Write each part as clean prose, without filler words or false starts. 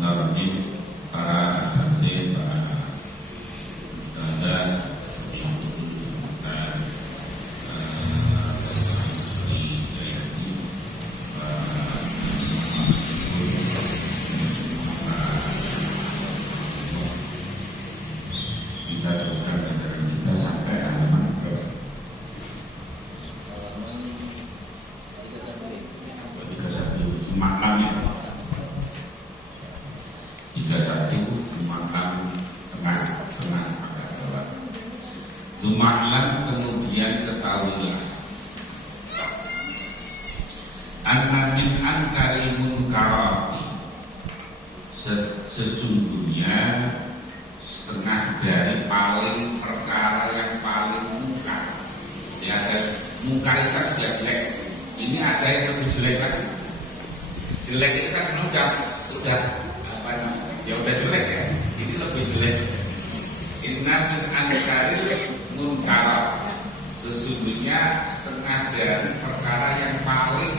Muntaronim, para asatidz, para ustadzah yang khusus Ustaz Sri Jayadi, kita teruskan pelajaran kita sampai halaman ke 31 Semakam ya. 31 Semakam tengah agak lewat. Zumaklan kemudian ketahuilah anna min ankari munkarati, sesungguhnya setengah dari paling perkara yang paling mungkar. Ya, ada mungkar itu kan sudah jelek. Ini ada yang lebih jelek lagi. Jelek itu kan udah apa namanya? Ya udah jelek ya. Ini lebih jelek. Inna min ankaril munkar, sesungguhnya setengah dari perkara yang paling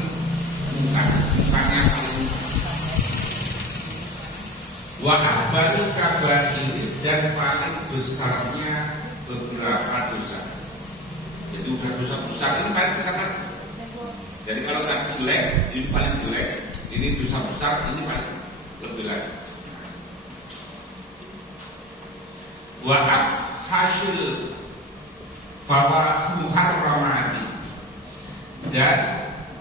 mungkar, mungkarnya paling wa akbaru kabair, dan paling besarnya beberapa dosa. Jadi udah dosa besar ini paling besar kan? Jadi kalau tadi jelek, ini paling jelek. Ini dosa besar, ini paling lebih lagi. Wa hasil bahwa muharramati, dan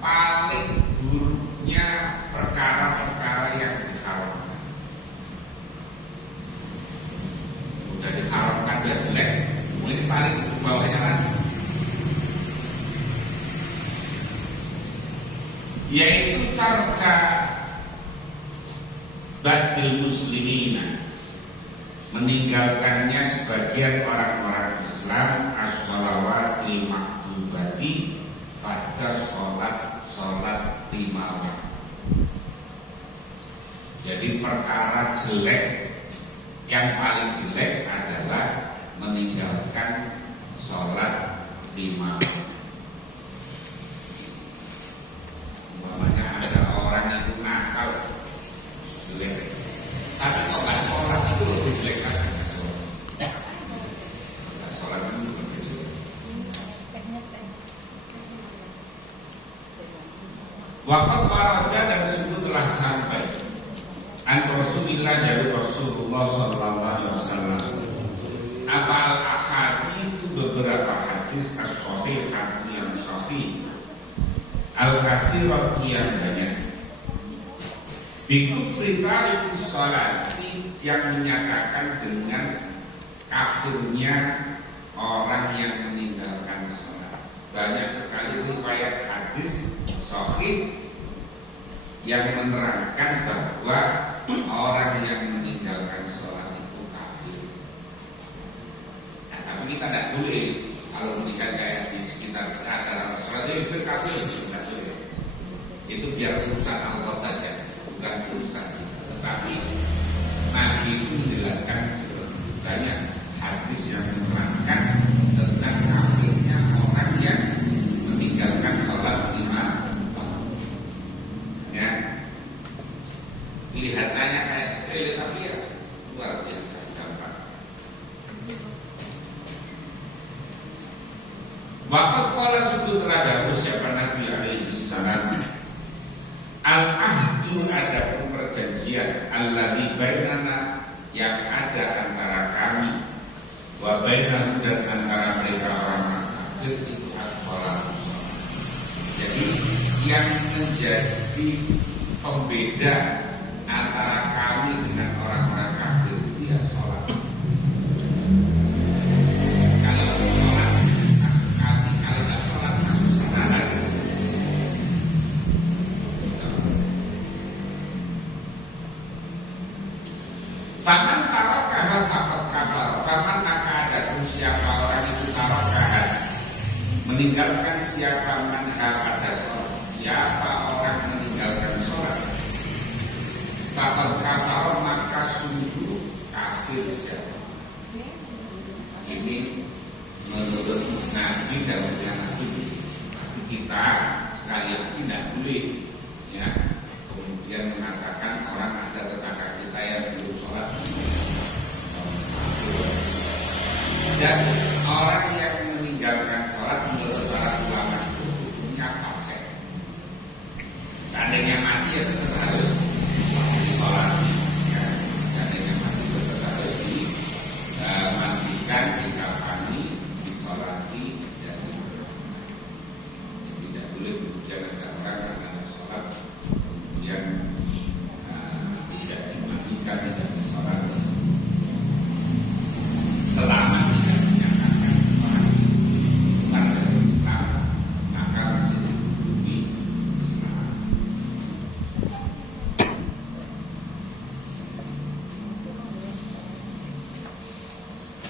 paling buruknya perkara-perkara yang diharamkan. Udah diharamkan udah jelek, ini paling bawahnya lagi, yaitu tarka badil muslimina, meninggalkannya sebagian orang-orang Islam as-shalawatil maktubati, pada sholat 5 waktu. Jadi perkara jelek, yang paling jelek adalah meninggalkan sholat 5 waktu. Umpamanya ada orang itu nakal jelek, tapi kok nggak sholat, itu lebih jelek kan? Nggak sholat itu lebih jelek. Waqat warada, dan sungguh telah sampai an Rasulillah, dari Rasulullah sallallahu alaihi wasallam, apal ahadits, beberapa hadis as-sahihah yang sahih, al-katsirah yang banyak, bikufri tarikus sholati, yang menyatakan dengan kafirnya orang yang meninggalkan sholat. Banyak sekali riwayat hadis sahih yang menerangkan bahwa orang yang meninggalkan sholat itu kafir. Nah, tapi kita tidak boleh kalau menikah kayak di sekitar kita ada orang sholat itu kafir, tidak boleh. Itu biar urusan Allah saja, bukan urusan kita. Tetapi Nabi itu menjelaskan banyak hadis yang menerangkan tentang kafirnya orang yang meninggalkan sholat 5 waktu. Ya, kelihatannya kayak sepele, tapi ya luar biasa gampang. Waqat qala, sungguh telah dawuh siapa Nabi alaihi salam, al-ahdu, ada perjanjian, alladzi bainana, yang ada antara kami, wa bainahum, dan antara mereka orang kafir, itu as-shalat. Jadi yang menjadi pembeda antara kami dengan orang-orang kafir itu ya sholat. Kalau sholat masuk kami, kalau tidak sholat masuk saudara. Faman tarakaha faqad kafar. Faman, maka ada siapa orang itu tarakaha, meninggalkan siapa manha pada sholat, siapa orang meninggalkan sholat, faqad kafar, maka sungguh kafir siapa. Ini menurut Nabi dan Nabi. Tapi kita sekali lagi tidak boleh ya kemudian mengatakan orang ada tetangga kita yang belum sholat, dan orang yang meninggalkan sholat menurut para ulama itu hukumnya fasik. Seandainya mati ya tetap harus disolati, ya. Seandainya mati tetap harus dimandikan, dikafani, disolati, dan tidak boleh kemudian ada orang karena ada sholat kemudian tidak dimandikan, tidak disolati selama tidak menyatakan orang keluar dari Islam, maka masih dihukumi Islam.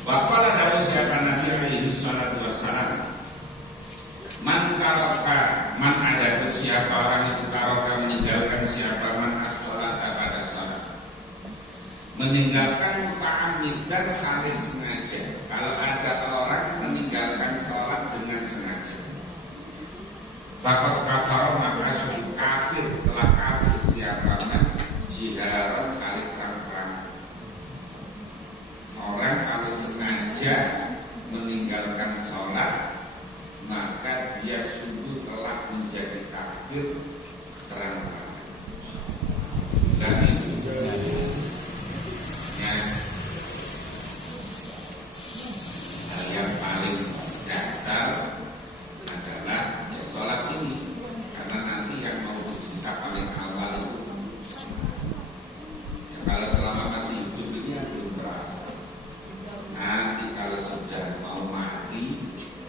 Waqala dawu siapa Nabi alaihi salatu wassalam, man ada siapa orang itu taroka meninggalkan siapa man as-sholata pada salat, meninggalkan muta'ammidan halih sengaja. Kalau ada orang meninggalkan sholat dengan sengaja, faqad kafara, maka sungguh kafir, telah kafir siapa man jiharon halih terang-terang. Orang kalau sengaja meninggalkan sholat, maka dia sungguh telah menjadi kafir terang-terang. Dan itu ya, hal yang paling dasar adalah ya, sholat ini, karena nanti yang mau dihisab paling awal itu ya, kalau selama masih hidup ini belum berasa. Nanti kalau sudah mau mati,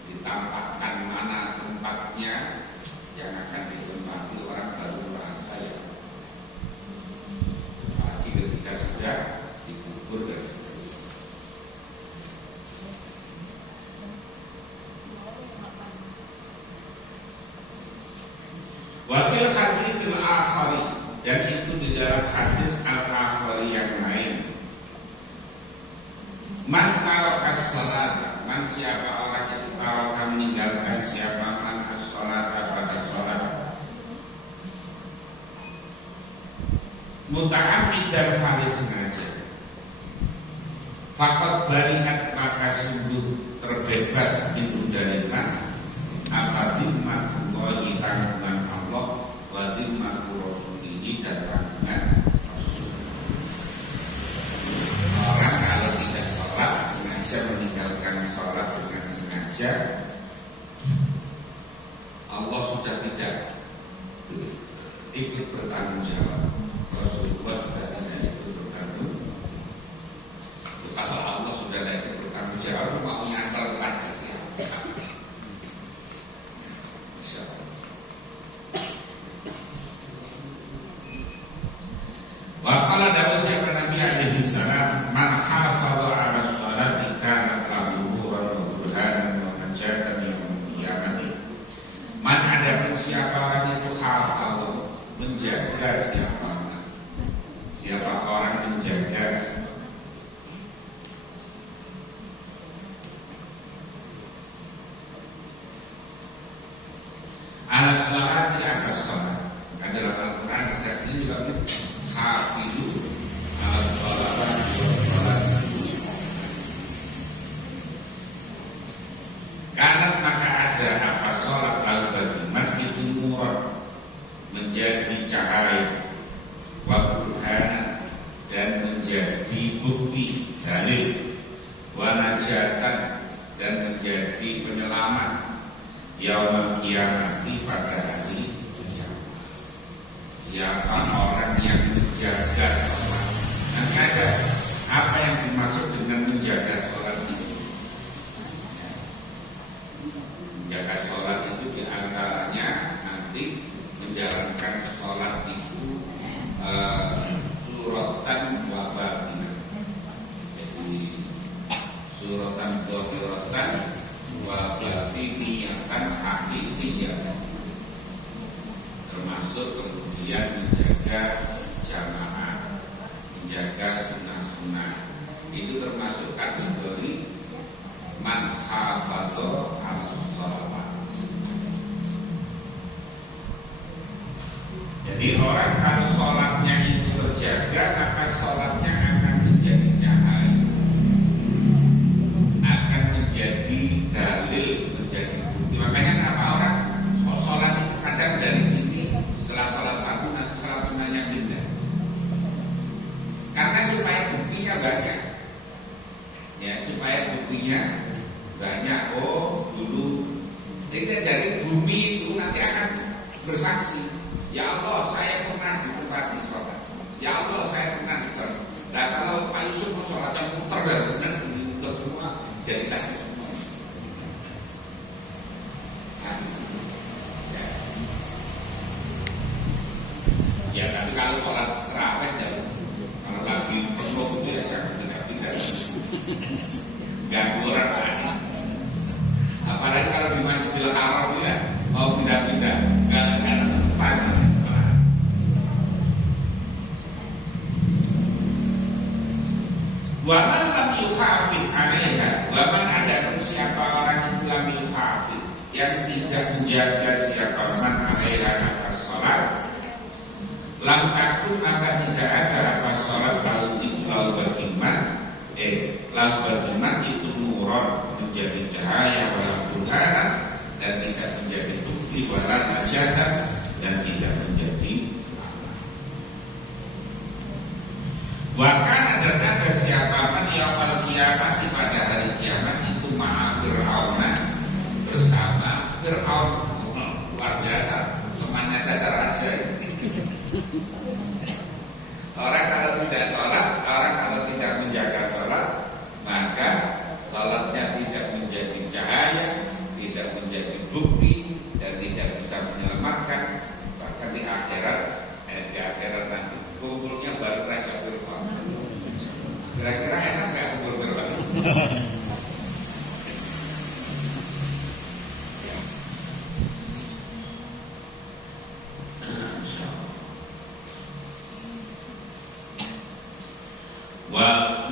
ditampakkan mana tempatnya yang akan ditempati, orang baru merasa ya. Apalagi ketika sudah dikubur dan seterusnya. Wafil hadis al-akhari, dan itu di dalam hadis al-akhari yang lain. Man tarokas salat, man siapa orang yang taroka meninggalkan siapa man as-salata pada salat, muta'ammidan halih sengaja, faqad bari'at, maka sungguh terbebas itu dari apa zimmatullahi, tanggungan Allah, wa zimmatu rasulihi, dan tanggungan Rasul. Orang kalau tidak sholat sengaja, meninggalkan sholat dengan sengaja, Allah sudah tidak ikut bertanggung jawab, Rasulullah sudah tidak ikut bertanggung. Kalau Allah sudah tidak ikut bertanggung jawab, mau nyantar pada siapa? Waqala dawu siapa Nabi alaihi salam, man hafadha 'ala sholati kana lahu nuran wa burhanan wa najatan yaumil qiyamah. Man ada siapa orang itu hafadha, menjaga siapa orang menjaga ala sholati, atas sholat. Dalam Al-Quran ada sini juga hafizu ala sholawati wa sholati karena maka ada apa sholat lalu bagi man itu murad, menjadi cahaya, wa burhanan, dan menjadi bukti dalil, wa najatan, dan menjadi penyelamat, yaumul qiyamati, pada hari kiamat. Siapa orang yang menjaga sholat? Nanti ada apa yang dimaksud dengan menjaga sholat itu? Menjaga sholat itu diantaranya nanti menjalankan sholat itu suratan wa batinan. Jadi suratan dhahiratan wa batiniyatan hakikiyatan, termasuk kemudian menjaga jamaah, menjaga sunnah Jadi orang kalau sholatnya itu terjaga, maka sholatnya akan menjadi cahaya, akan menjadi dalil, menjadi bukti. Makanya kenapa orang sholat itu kadang dari sini setelah sholat fardu nanti sholat sunnahnya pindah, karena supaya buktinya banyak, ya supaya buktinya banyak. Oh dulu ini dari bumi itu nanti akan bersaksi, ya Allah saya pernah di tempat di sholat, ya Allah saya pernah di sholat. Nah kalau Pak Yusuf mau sholat yang muter dari sebenarnya muter semua jadi saksi semua. Ya tapi kalau sholat terawih ya, kalau lagi penuh itu ya jangan pindah-pindah, ganggu orang lain. Apalagi kalau di Masjidil Haram ya mau pindah-pindah, nggak ada tempat. Waman lam yukhafid alaiha, waman ada siapa orang yang lam yukhafid, yang tidak menjaga siapa man alaiha atas sholat, lam takun maka tidak ada apa sholat lalu itu lalu bagaimana itu nuron menjadi cahaya walau burhanan, dan tidak menjadi bukti walau najatan, dan tidak menjadi bahkan ada siapa man yaumul kiamat, pada hari kiamat itu ma'a Fir'auna, bersama Fir'aun. Luar biasa, temannya saja raja. Orang kalau tidak sholat, orang kalau tidak menjaga sholat, maka sholatnya tidak menjadi cahaya, tidak menjadi bukti, dan tidak bisa menyelamatkan. Bahkan di akhirat nanti kumpulnya baru Raja Fir'aun. Kira-kira enak nggak kumpul Fir'aun?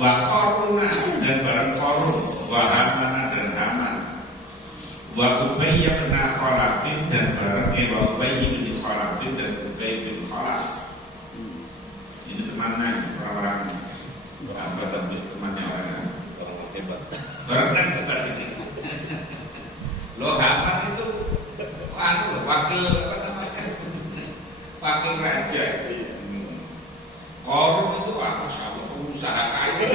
Wa Qaruna, dan barang Qarun, wa Hamana dan Haman, wa Ubay bin Khalafin, dan barang wa Ubay bin Khalafin dan Ubay bin Khalaf. Ini temannya orang-orang apa tapi temannya orang hebat. Orang hebat ini. Loh Haman itu wakil apa namanya? Wakil raja. Qarun itu apa? Siapa pengusaha kaya.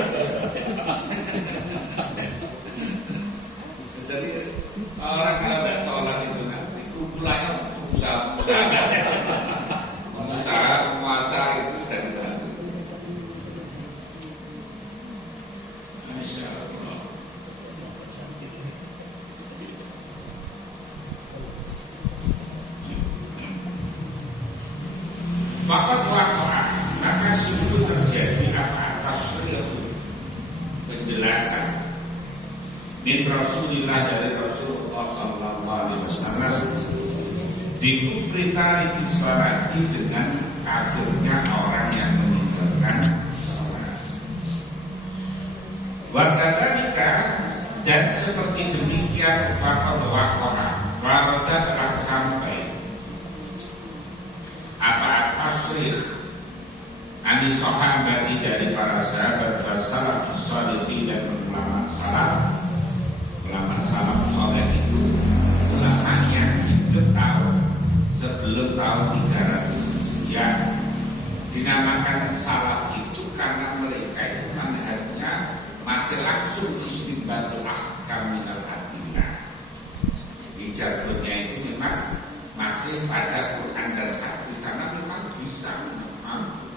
Jadi orang kalau tidak sholat itu nanti kumpulannya pengusaha penguasa itu jadi satu. Masya Allah. Fakat waqa'a, maka sungguh terjadi apa tasrih, penjelasan min Rasulillah, dari Rasulullah sallallahu alaihi wasallam, di kufri tariki sholati, dengan kafirnya orang yang meninggalkan sholat. Wa kadzalika, dan seperti demikian faqad waqa'a, warada telah sampai apa tasrih ani sahabati, dari para sahabat, wasalaf sholihin, dan ulama salaf. Ulama salaf soleh itu ulama yang hidup tahun sebelum tahun 300 Hijriah. Dinamakan salaf itu karena mereka itu manhajnya masih langsung istinbatul ahkam minal adillah. Di jargonnya itu memang masih pada Quran dan hadis, karena memang bisa memahami.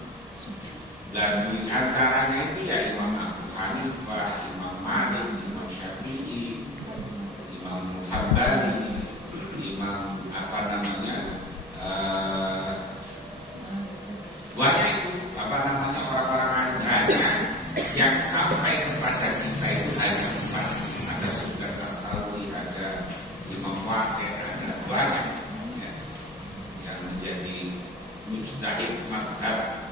Dan di antaranya itu ya Imam Abu Hanifah, Imam Malik, Imam Syafi'i, Imam Hambali, Imam apa namanya, banyak itu apa namanya orang-orang yang sampai kepada kita itu hanya empat. Ada Sufyan Ats-Tsauri, ada Imam Waqi', ada banyak ya, yang menjadi mujtahid madhab.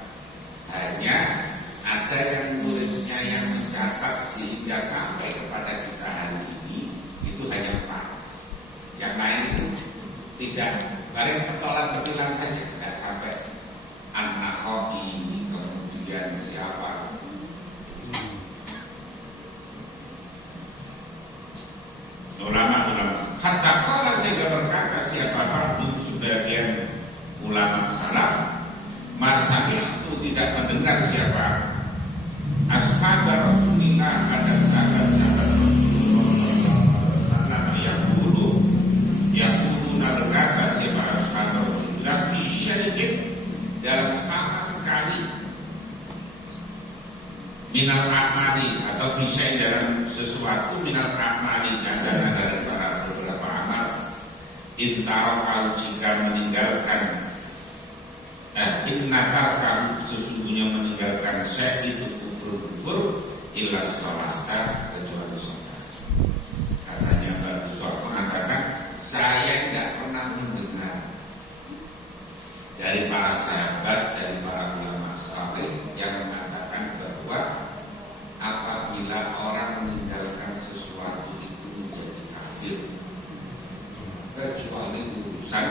Hanya ada yang muridnya yang mencatat sehingga sampai kepada kita hari ini itu hanya 4. Yang lain itu tidak, paling pertolongan berbilang saja, tidak sampai an-Nakhai, kemudian siapa? Ulama-ulama. Hatta qala sehingga berkata siapa ba'du sebagian ulama salaf, masami itu tidak mendengar siapa ashab Rasulullah, ada sahabat-sahabat Rasulullah sallallahu yang dulu berkata siapa ashab Rasulullah fi syai'in, dalam sama sekali minal amali, atau fi syai'in dalam sesuatu minal amali, karena dari para beberapa amal, intaro kalau jika meninggalkan innatar kamu sesungguhnya meninggalkan syai' itu kufur illa sholata, kecuali sholat. Katanya Mbak Buswar mengatakan, saya tidak pernah mendengar dari para sahabat, dari para ulama saleh yang mengatakan bahwa apabila orang meninggalkan sesuatu itu menjadi kafir, kecuali urusan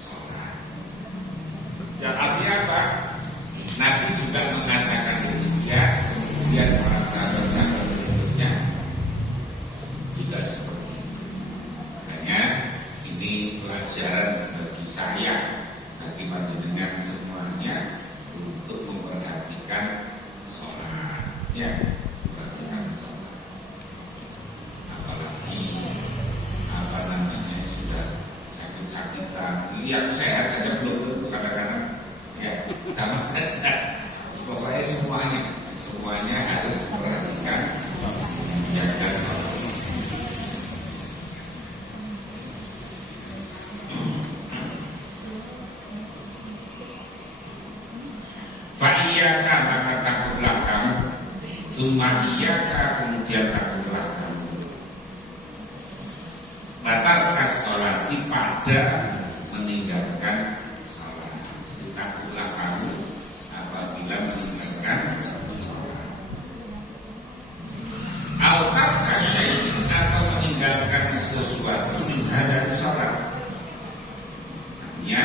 sholat. Dan artinya apa? Nabi juga mengatakan demikian, kemudian para sahabat-sahabat berikutnya juga seperti itu. Makanya ini pelajaran bagi saya, bagi panjenengan semuanya, untuk memperhatikan sholat. Ya, perhatikan sholat. Apalagi sudah sakit-sakitan, yang sehat aja belum tentu kadang-kadang. Ya, sama saja. Pokoknya semuanya harus memperhatikan menjaga sholat. Fa'iyaka, maka takutlah kamu. Suma'iyaka, kemudian takutlah kamu. Batalkas sholat pada meninggalkan sholat. Jadi takutlah kamu apabila meninggalkan sholat. Al-tarka syai'in, atau meninggalkan sesuatu menghadap sholat. Artinya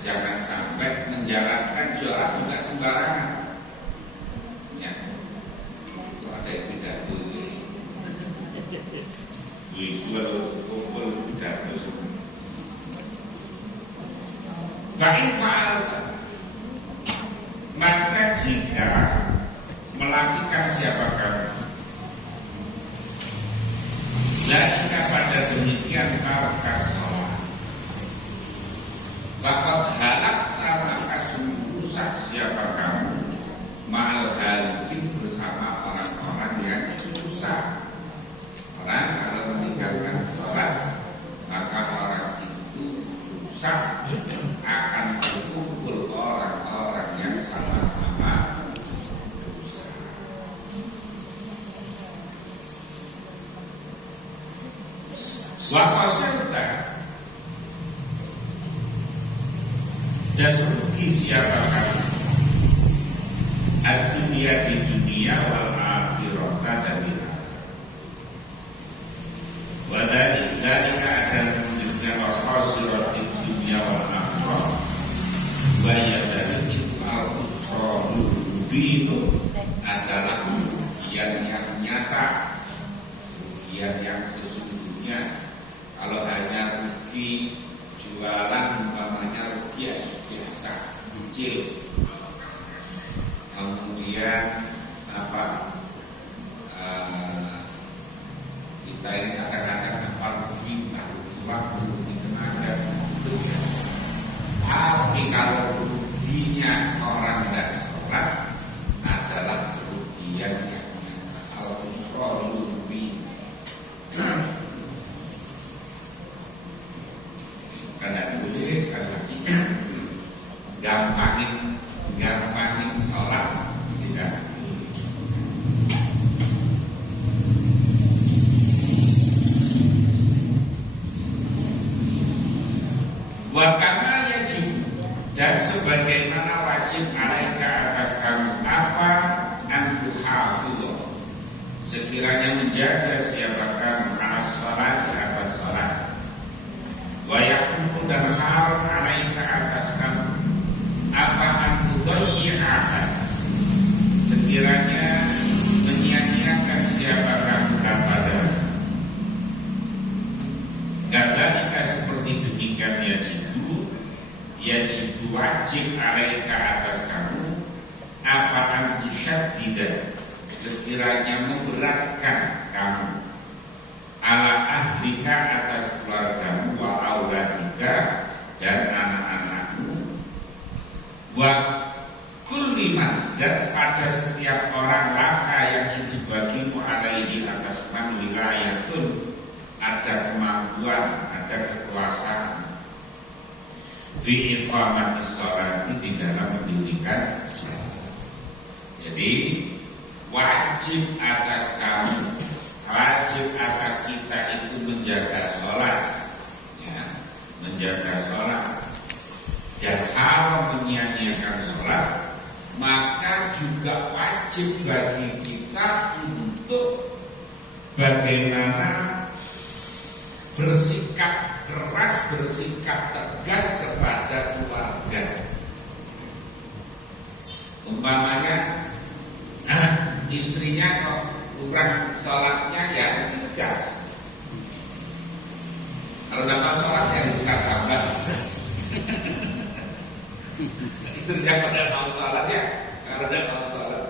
jangan sampai menjalankan sholat juga sembarangan. Ya, itu ada yang tidak boleh. Kumpul pidato semua. Fa'in fa'alta, maka jika melakukan siapa kamu, jika pada demikian tarkas sholat, bakal halak maka sungguh rusak siapa kamu, ma'al halikin, bersama orang-orang yang rusak. Orang kalau meninggalkan sholat, maka orang itu rusak, akan berkumpul orang-orang yang sama-sama rusak. Wakosirta, dan rugi siapa kamu, ad-dunia di dunia, wal akhirata dan di akhirat. Wadhalika akan menunjukkan khasirat di dunia wal akhirah. Bayar itu al-usrul binu adalah kerugian yang nyata, kerugian yang sesungguhnya. Kalau hanya rugi jualan, umpamanya rugi biasa, kecil. Kemudian kita ini kadang-kadang rugi waktu, rugi tenaga, itu biasa. Tapi kalau ruginya orang tidak sholat adalah kerugian yang nyata. Al-usrul binu. Karena boleh sekali lagi gampangin sholat tidak. Wakama yajib, dan sebagaimana wajib alaika atas kamu apa, antuhafidho, sekiranya menjaga siapa kamu atas sholat, di atas sholat. Wa yakumu, dan haram alaika atas kamu apa, yajib wajib alaika atas kamu apaan tidak sekiranya memberatkan kamu ala ahlika atas keluargamu wa auladika dan anak-anakmu wa kulliman dan pada setiap orang laka yang itu bagimu alaihi atas man wilayatun ada kemampuan, ada kekuasaan fi iqamatis sholati di dalam mendirikan salat. Jadi wajib atas kamu, wajib atas kita itu menjaga sholat, ya, menjaga sholat. Dan haram menyia-nyiakan sholat, maka juga wajib bagi kita untuk bagaimana bersikap keras, bersikap tegas kepada keluarga. Umpamanya istrinya kok kurang sholatnya, ya mesti tegas. Kalau nggak mau sholat ya dibuka tambah. Istrinya pada mau sholat ya, kalau nggak mau sholat.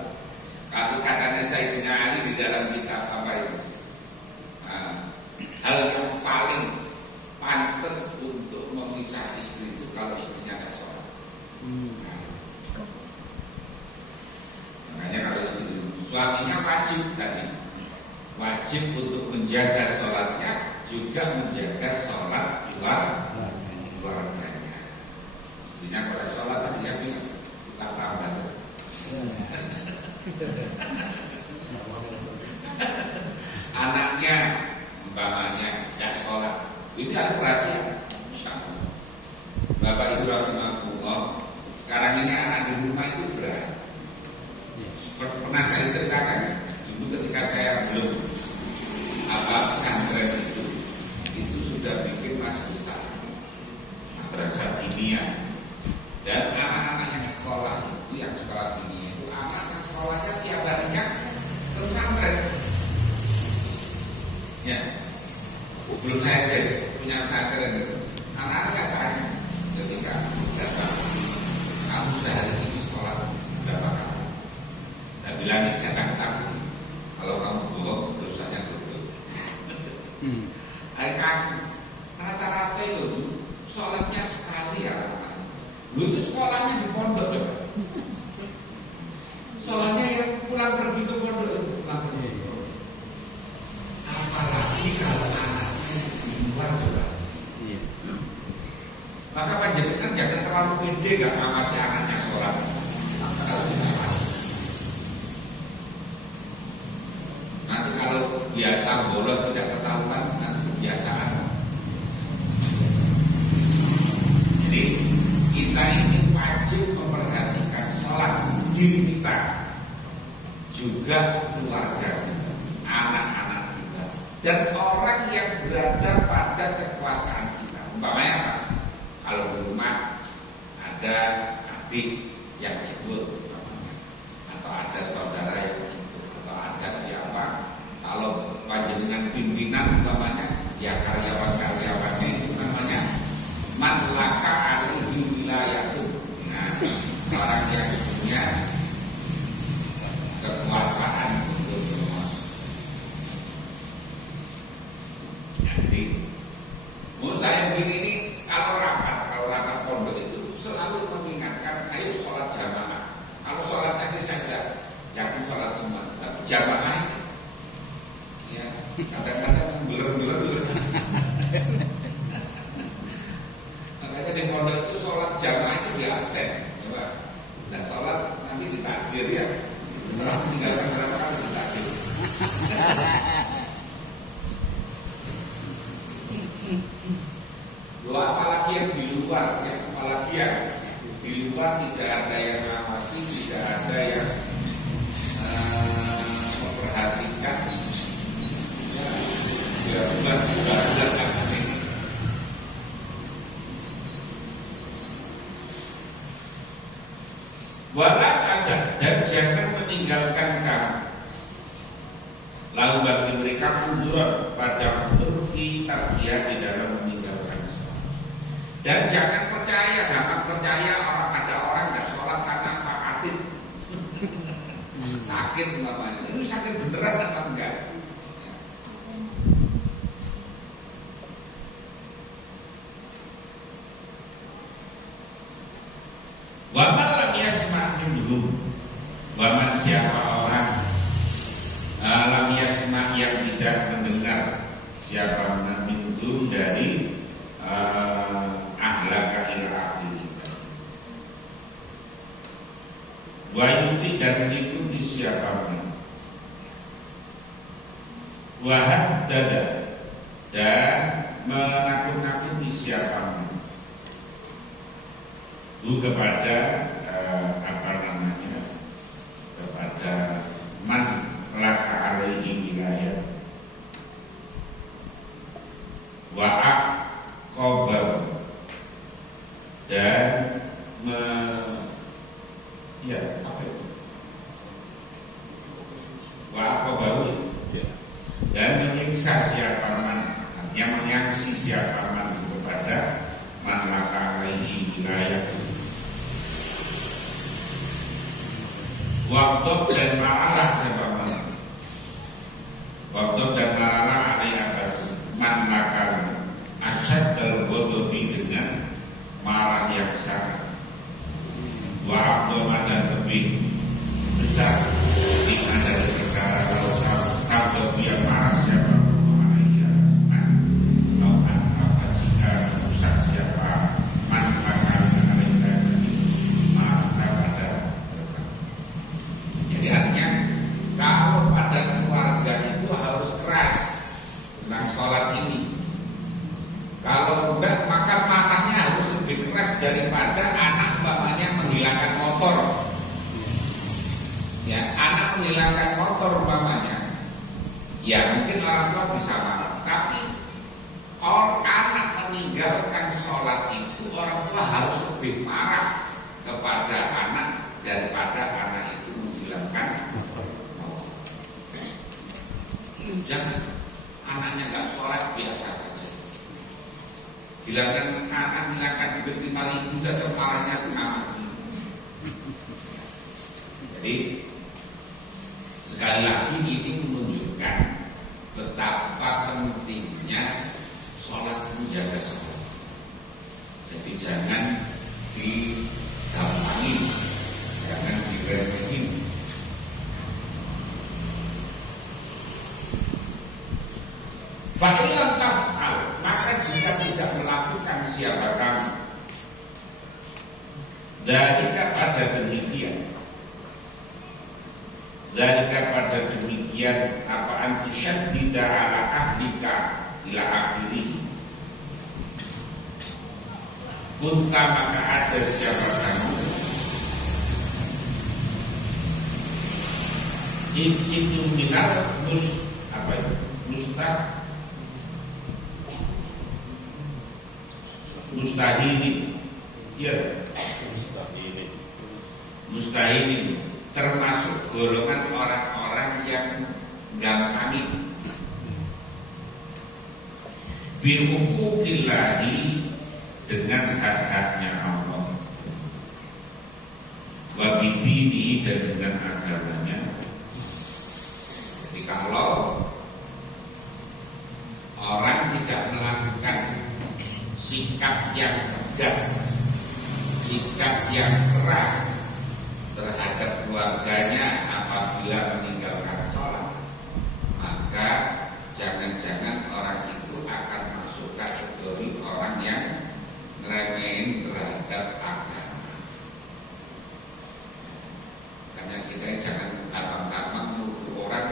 Kalau katanya Sayyidina Ali di dalam kitab apa itu, hal yang paling pantas untuk memisah istri itu kalau istrinya nggak sholat. Makanya kalau istri suaminya wajib tadi, wajib untuk menjaga sholatnya, juga menjaga sholat keluarganya. Istrinya pada sholat tadi ya bilang kita tambah saja. Anaknya umpamanya ya sholat, ini ada perhatian. Bapak Ibu rahimahullah, sekarang ini anak di rumah itu berat. Pernah saya ceritakan dulu ketika saya belum pesantren itu sudah bikin majelis taklim, madrasah diniyah, dan anak-anak yang sekolah itu, yang sekolah diniyah itu anak yang sekolahnya tiap harinya ke pesantren. Ya, belum saya cek punya pesantren itu. Anak-anak saya tanya ketika datang, kamu sehari ini sholat berapa kali? Saya bilang saya akan takut kalau kamu bohong dosanya double. Kan rata-rata itu sholatnya sekali ya. Lu itu sekolahnya di pondok ya. Sholatnya yang pulang pergi ke pondok itu pulang pergi. Apalagi kalau anaknya di luar juga. Maka panjenengan jangan terlalu pede gak ngawasi anaknya sholat. Kalau tidak masih. Nanti kalau biasa bolos tidak ketahuan, nanti kebiasaan. Jadi kita ini wajib memperhatikan sholat diri kita, juga keluarga, anak-anak kita, dan orang yang berada pada kekuasaan kita. Umpamanya apa? Kalau di rumah ada adik yang ikut, atau ada saudara yang ikut, atau ada siapa, kalau panjenengan pimpinan umpamanya, ya karyawan-karyawannya itu namanya man laka alaihi wilayatun. Nah, orang yang punya kekuasaan untuk menguasai. Jadi Musa yang begini kalau rapat pondok itu selalu mengingatkan, ayo sholat jamaah. Kalau sholatnya sih saya tidak yakin sholat jamaah, tapi jamaah ini, ya kadang-kadang beler-beler. Makanya di pondok itu sholat jamaah itu di absen, coba. Dan sholat nanti ditaksir ya. Setelah meninggalkan berapa kali ditaksir. Loh, apalagi yang di luar, ya, apalagi yang di luar tidak ada yang mengawasi, tidak ada yang memperhatikan. Ya, jelas ini. Walau aja dan jangan meninggalkan kamu. Lalu bagi mereka mundur pada mundur fi tarkiyah di dalam meninggalkan sholat. Dan jangan percaya, gampang percaya ada orang nggak sholat karena Pak Atid sakit namanya. Itu sakit beneran apa enggak? Wa man lam yasma' minhum, wa man siapa orang lam yasma' yang tidak mendengar, siapa minhum dari ahlaka ila akhiri, wa yuti dan mengikuti siapa pun, wa haddada dan menakut-nakuti siapa pun kepada kepada man laka alaihi wilayah wa aqobah dan wa aqobah dan menyiksa siapa man, artinya menyangsi siapa man kepada man laka alaihi wilayah. Waktu dan marah siapa mana? Waktu dan marah ada atas man nakal asyad terbodohi dengan marah yang sangat. Waktu dan lebih besar dengan dari perkara kalau dia marah siapa mana ia atau apa jika rusak siapa man nakal dengan maka pada. Jadi artinya kalau pada keluarga itu harus keras tentang sholat ini. Kalau enggak maka marahnya harus lebih keras daripada anak umpamanya menghilangkan motor. Ya, anak menghilangkan motor umpamanya, ya mungkin orang tua bisa marah. Tapi anak meninggalkan sholat itu orang tua harus lebih marah kepada anak daripada anak itu menghilangkan motor. Jangan anaknya nggak sholat biasa saja. Hilangkan anak hilangkan duit 5.000 saja marahnya setengah mati. Jadi sekali lagi ini menunjukkan betapa pentingnya sholat, menjaga sholat. Jadi jangan digampangi, jangan diremehin. Fa'ilam taf'al, maka jika tidak melakukan siapa kamu, dalika pada demikian, apa antusyaddida ala ahlika ila akhirih, kunta maka ada siapa kamu itu minal mustahili, ya mustahili termasuk golongan orang-orang yang gampang bihuquqillahi dengan hak-haknya Allah, wa bidinihi dan dengan agamanya. Jadi kalau orang tidak melakukan sikap yang tegas, sikap yang keras terhadap keluarganya apabila meninggalkan sholat, maka jangan-jangan orang itu akan masuk kategori orang yang ngeremehin terhadap agama. Karena kita jangan gampang-gampang menuduh orang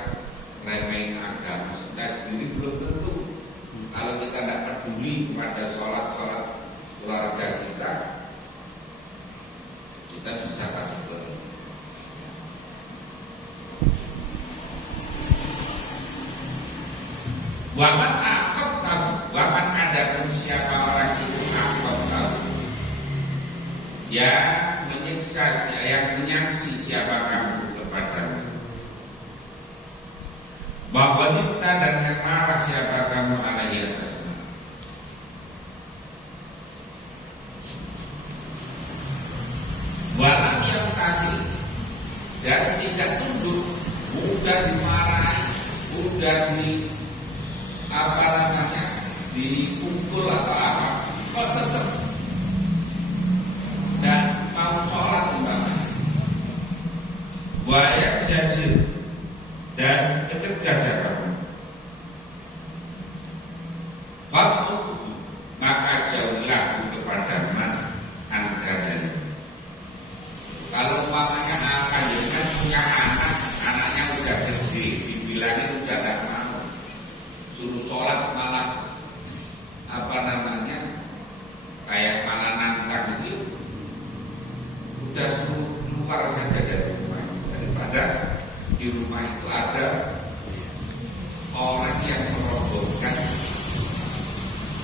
ngeremehin agama. Kita sendiri belum tentu. Kalau kita tidak peduli pada sholat-sholat keluarga kita bisa kategori. Waman akab tahu, waman ada pun siapa orang itu akab tahu, yang menyiksa, yang menyangsi siapa kamu kepadamu, bahwa kita dan yang marah siapa kamu alaihi atasnya, dan tidak tunduk, mudah dimarahi, mudah dipukul atau apa, kok tetap dan mau sholat umpamanya, buaya jajil dan kecerdasan kamu, maka jauhlah kepada man anda dari. Kalau umpamanya akan dengan punya anak, anaknya udah gede, dibilangin udah gak mau, suruh sholat malah kayak malah nantang itu, udah suruh keluar saja dari rumah, daripada di rumah itu ada orang yang merobohkan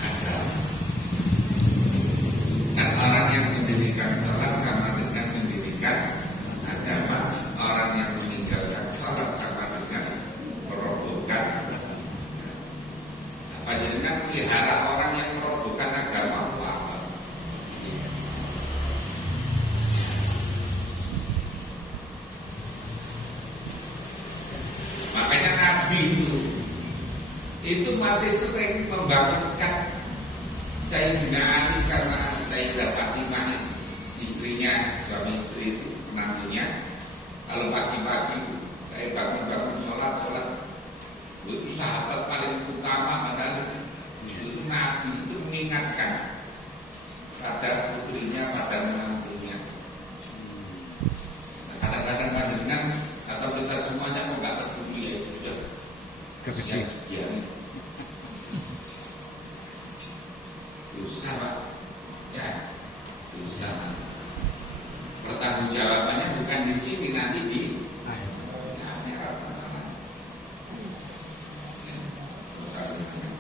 agama. Dan orang yang mendirikan sholat sama dengan mendirikan agama. Orang yang meninggalkan sholat sama dengan merobohkan agama. Apa jadikan pelihara orang yang merobohkan agama apa? Makanya Nabi itu masih sering membangunkan Sayyidina Ali sama Sayyidah Fatimah, istrinya, suami istri itu, menantunya. Kalau pagi-pagi saya bangun sholat, itu sahabat paling utama, padahal itu Nabi itu mengingatkan pada putrinya, pada menantunya. Kadang-kadang panjenengan atau kita semuanya kok nggak peduli, ya itu sudah kesian. Ya. Dosa, Pak. Ya, dosa. Pertanggungjawabannya bukan di sini, nanti di akhirat masalah.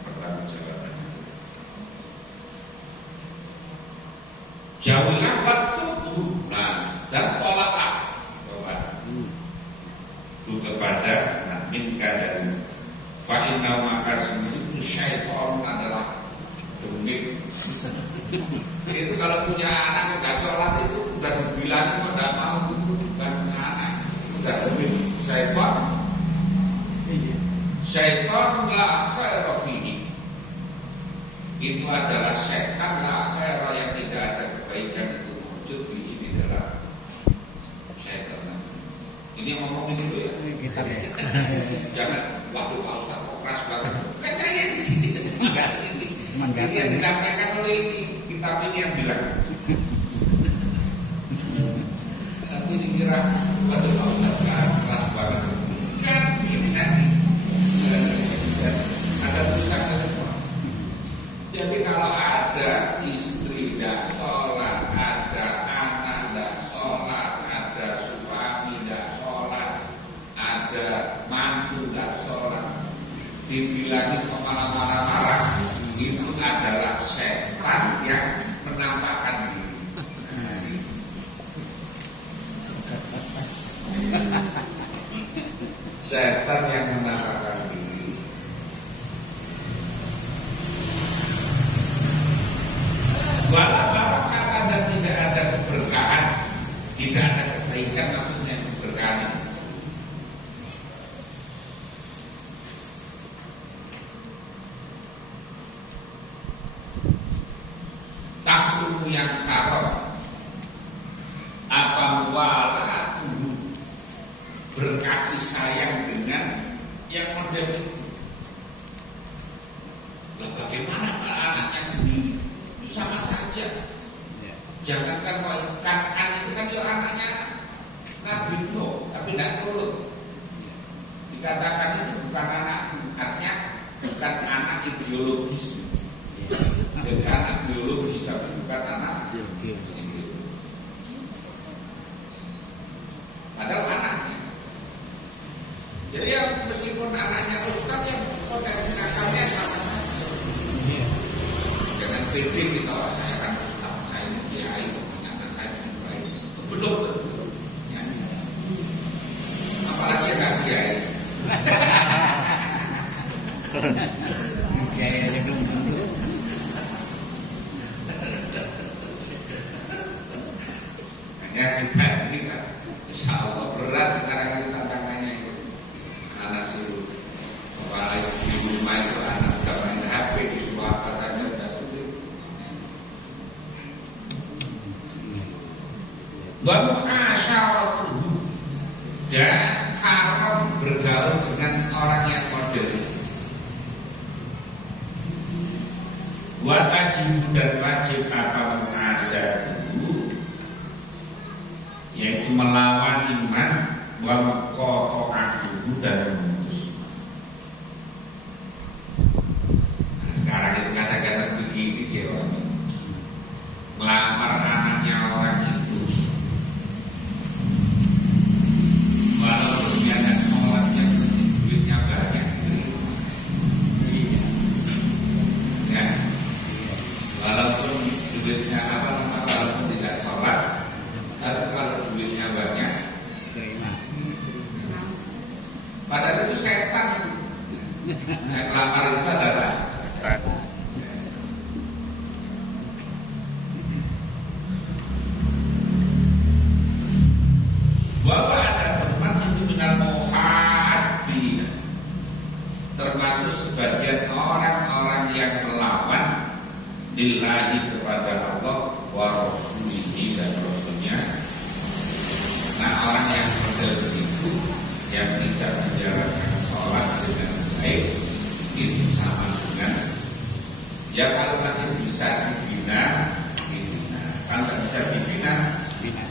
Pertanggungjawabannya. Jauhlah waktu tuhan dan tolaklah itu kepada minka dari fa'inna maka sendiri syaitan adalah demit. Itu kalau punya anak nggak sholat itu udah dibilangin kok nggak mau, itu bukan anak, udah demit. Syaitan la khaira fihi, itu adalah syaitan la khaira yang tidak ada kebaikan itu wujud fihi di dalam syaitan. Ini ngomong ini dulu ya. Kita jangan waduh Pak Ustaz kok keras banget. Kan saya di sini. Ini yang disampaikan oleh ini, kitab ini yang bilang. Tapi dikira waduh Pak Ustaz sekarang keras banget. Kan ini nanti ada tulisannya semua. Jadi kalau ada istri tidak sholat, ada anak tidak sholat, ada suami tidak sholat, ada mantu tidak sholat, dibilangin kepala marah-marah, itu adalah setan yang menampakkan diri. Setan yang menampakkan diri. Walau barokah dan tidak ada keberkahan, tidak ada kebaikan, maksudnya keberkahan. Tahrum yang haram apa wala berkasih sayang dengan yang model itu. Lah bagaimana kalau anaknya sendiri? Sama saja. Jangankan Kan'an itu kan ya anaknya Nabi Nuh, tapi tidak turut. Dikatakan itu bukan anak, artinya bukan anak ideologis. Jadi anak biologis tapi bukan anak biologis. Padahal anaknya. Jadi ya meskipun anaknya ustaz yang potensi nakalnya sama saja. Jangan pede kita, saya kan ustaz, saya ini kiai, ternyata saya juga baik. Belum tentu. Ya. Apalagi nggak kiai. Kiai aja belum tentu. Hanya kita insya Allah berat wa mu'asyaratuhu, dan haram bergaul dengan orang yang model itu. Wa tajibu, dan wajib apa mu'adatuhu, yaitu melawan iman, wa muqata'atuhu, dan memutus. Nah, sekarang itu kata-kata begini sih orang itu. Melamar anaknya orang itu, walaupun dia ada sholatnya, duitnya banyak, ya, walaupun duitnya walaupun tidak sholat, tapi kalau duitnya banyak, padahal itu setan. Yang melamar itu adalah bahwa ada teman itu benar muhaddi, termasuk sebagian orang-orang yang melawan lillahi, kepada Allah, wa rasulihi, dan rasulnya. Nah, orang yang model itu, yang tidak menjalankan sholat dengan baik, itu sama dengan, ya kalau masih bisa dibina, dibina. Kalau tidak bisa dibina, dibina.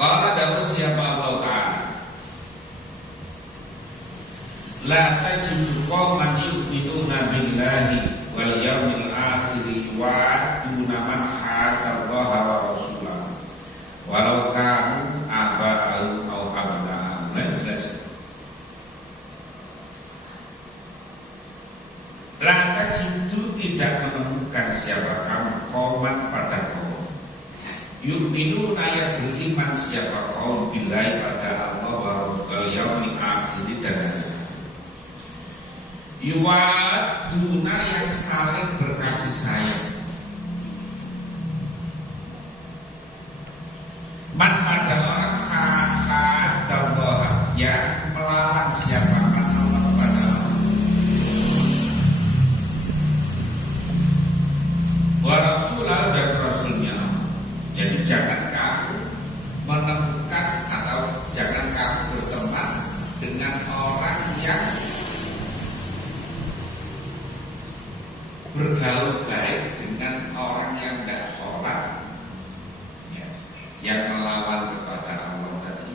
Kalau ada siapa Allah Ta'ala, la tajidu qauman yu'minuna billahi wal yawmil akhir yu'aduna man haddallaha wa rasulahu walau kanu aba'ahum aw abna'ahum. La tajidu, tidak menemukan siapa kamu, qauman pada kaum, yu'minuna, yang beriman siapa kaum, billahi, pada Allah, wa wal yawmil akhir, dan hari akhir, yu'aduna, yang saling berkasih sayang, man, pada orang haddallaha, yang melawan siapa man Allah, pada Allah, wa rasulah, dan rasulnya. Jadi jangan kamu menemukan atau jangan kamu berteman dengan orang yang bergaul baik dengan orang yang tidak sholat, ya, yang melawan kepada Allah tadi.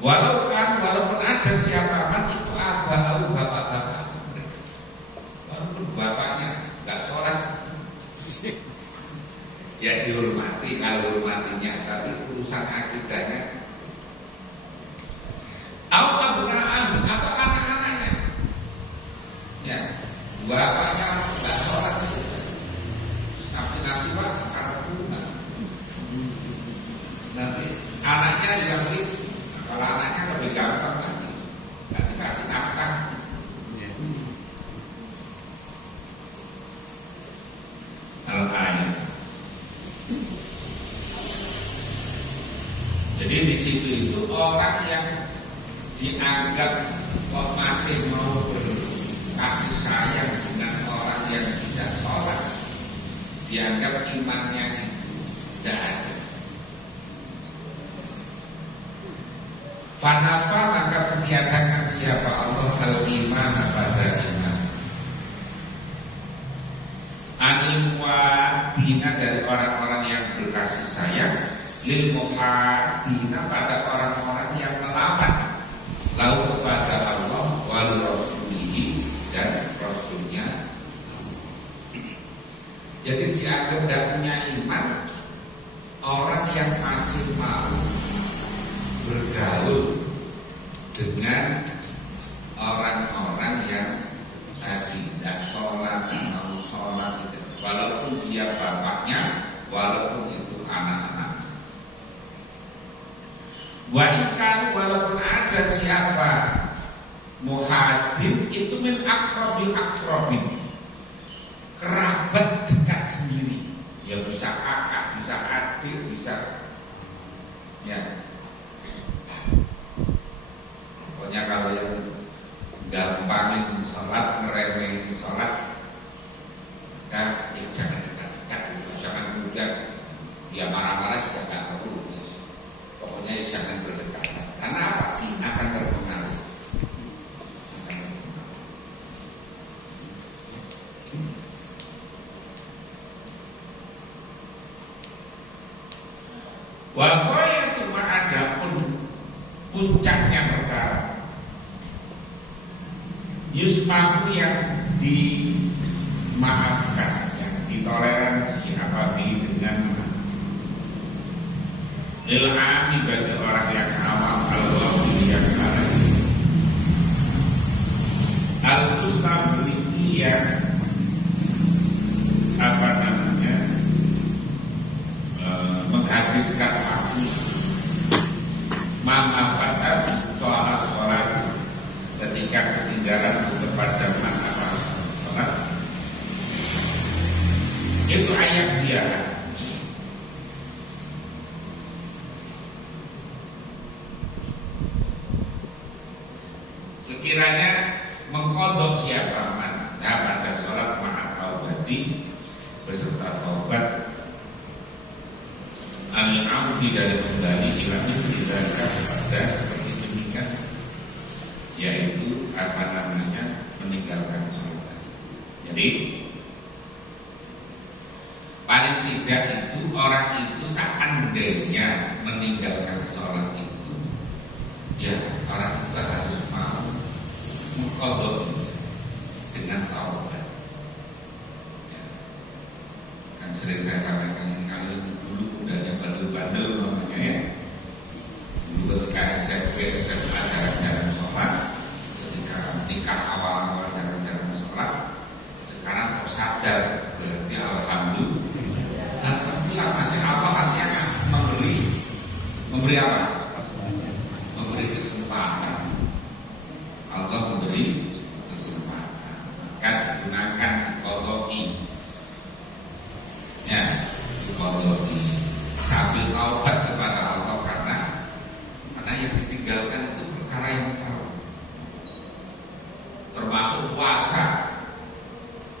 Walaupun ada siapa man itu bapak-bapak, walaupun bapaknya nggak sholat, ya dihormati kalau hormatinya, tapi urusan akidahnya, atau anak-anaknya, ya, bapaknya nggak sholat itu, nafsi pak karena bunga, nanti anaknya juga begitu. Kalau anaknya lebih gampang lagi, nggak dikasih nafkah. Al-ayat. Jadi di situ itu orang yang dianggap kok masih mau berkasih sayang dengan orang yang tidak sholat, dianggap imannya itu tidak ada. Fanafa, maka meniadakan siapa Allah al-iman, pada iman, animwadina, dari orang-orang yang berkasih sayang, lil muhadina, pada orang-orang yang melawan, lalu kepada Allah, wal rasulihi, dan rasulnya. Jadi dianggap tidak punya iman orang yang masih mau bergaul dengan orang-orang yang tadi tidak sholat, mau sholat, walaupun dia bapaknya, walaupun itu anak-anak. Wahkan, walaupun ada siapa muhadin, itu min akrobin, kerabat dekat sendiri, ya bisa kakak, bisa adik, bisa ya Pokoknya kalau yang gampangin sholat, ngeremehin sholat, ya jangan dekat-dekat gitu. Jangan kemudian dia marah-marah juga nggak perlu. Pokoknya jangan berdekatan. Karena apa? Akan terpengaruh. Wahai yang cuma ada pun puncaknya perkara yusmahu yang dimaafkan, yang ditoleransi apabila dengan lil'ami bagi orang yang awam al-wafil yang lain al-mustabli yang apa namanya menghabiskan waktu manfaatkan sholat ketika ketinggalan kepada manfaat sholat itu ayat dia. Sekiranya mengkodok siapa man pada sholat ma'a taubati beserta taubat al-amdi dari kembali ilami tidak pada seperti demikian, yaitu apa namanya meninggalkan sholat. Jadi paling tidak itu orang itu seandainya meninggalkan sholat itu, ya orang itu harus mau mengkodok dengan taubat. Ya. Kan sering saya sampaikan ini, kalau dulu mudanya bandel-bandel namanya ya. Dulu ketika SMP, SMA jarang-jarang sholat, ketika nikah awal-awal jarang-jarang sholat, sekarang kok sadar, berarti alhamdulillah masih apa artinya memberi apa? Memberi kesempatan. Allah memberi kesempatan, maka gunakan qadai, ya, qadai sambil taubat kepada Allah karena yang ditinggalkan itu perkara yang jauh, termasuk puasa.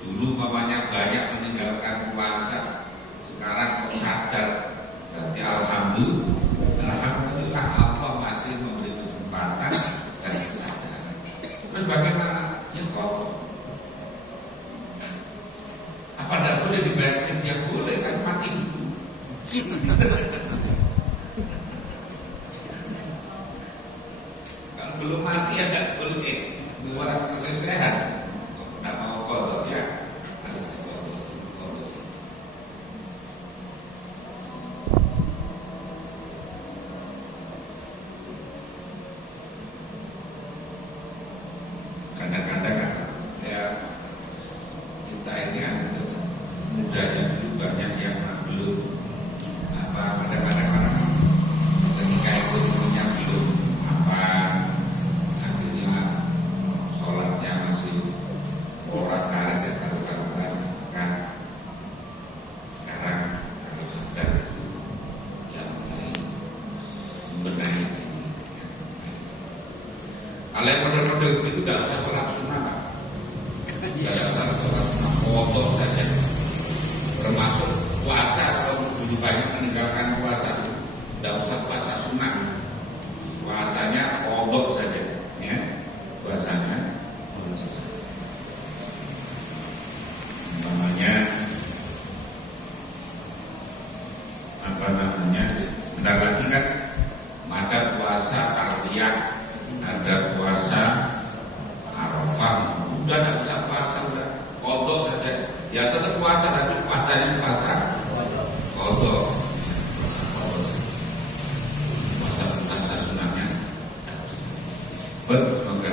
Dulu mamanya banyak meninggalkan puasa, sekarang kok sadar, berarti alhamdulillah Allah masih memberi kesempatan dan kesadaran. Terus bagaimana? Ya kok apa tidak boleh dibayar? Ya boleh, kan mati itu. Kalau belum mati ya tidak boleh buat kesesehan. Tidak mau kodok ya harus kodok. Kadang-kadang ya kita ini mudanya dulu banyak yang belum apa, kadang-kadang orang ketika ekonominya belum apa, akhirnya sholatnya masih orang karet dan karuan kan. Sekarang kalau sadar itu ya mulai membenahi diri. Kalau yang model-model itu tidak usah sholat sunnah, tidak usah sholat sunnah, foto saja. Termasuk puasa, kalau dulu banyak meninggalkan puasa, tidak usah puasa sunnah, puasanya kodok saja, ya, puasanya kodok saja. Namanya apa namanya? Bentar lagi kan ada puasa tarbiyah, ada puasa Arafah. Udah tidak usah puasa, udah kodok saja. Ya tetap puasa tapi puasanya puasa kodok. Puasa sunahnya. Semoga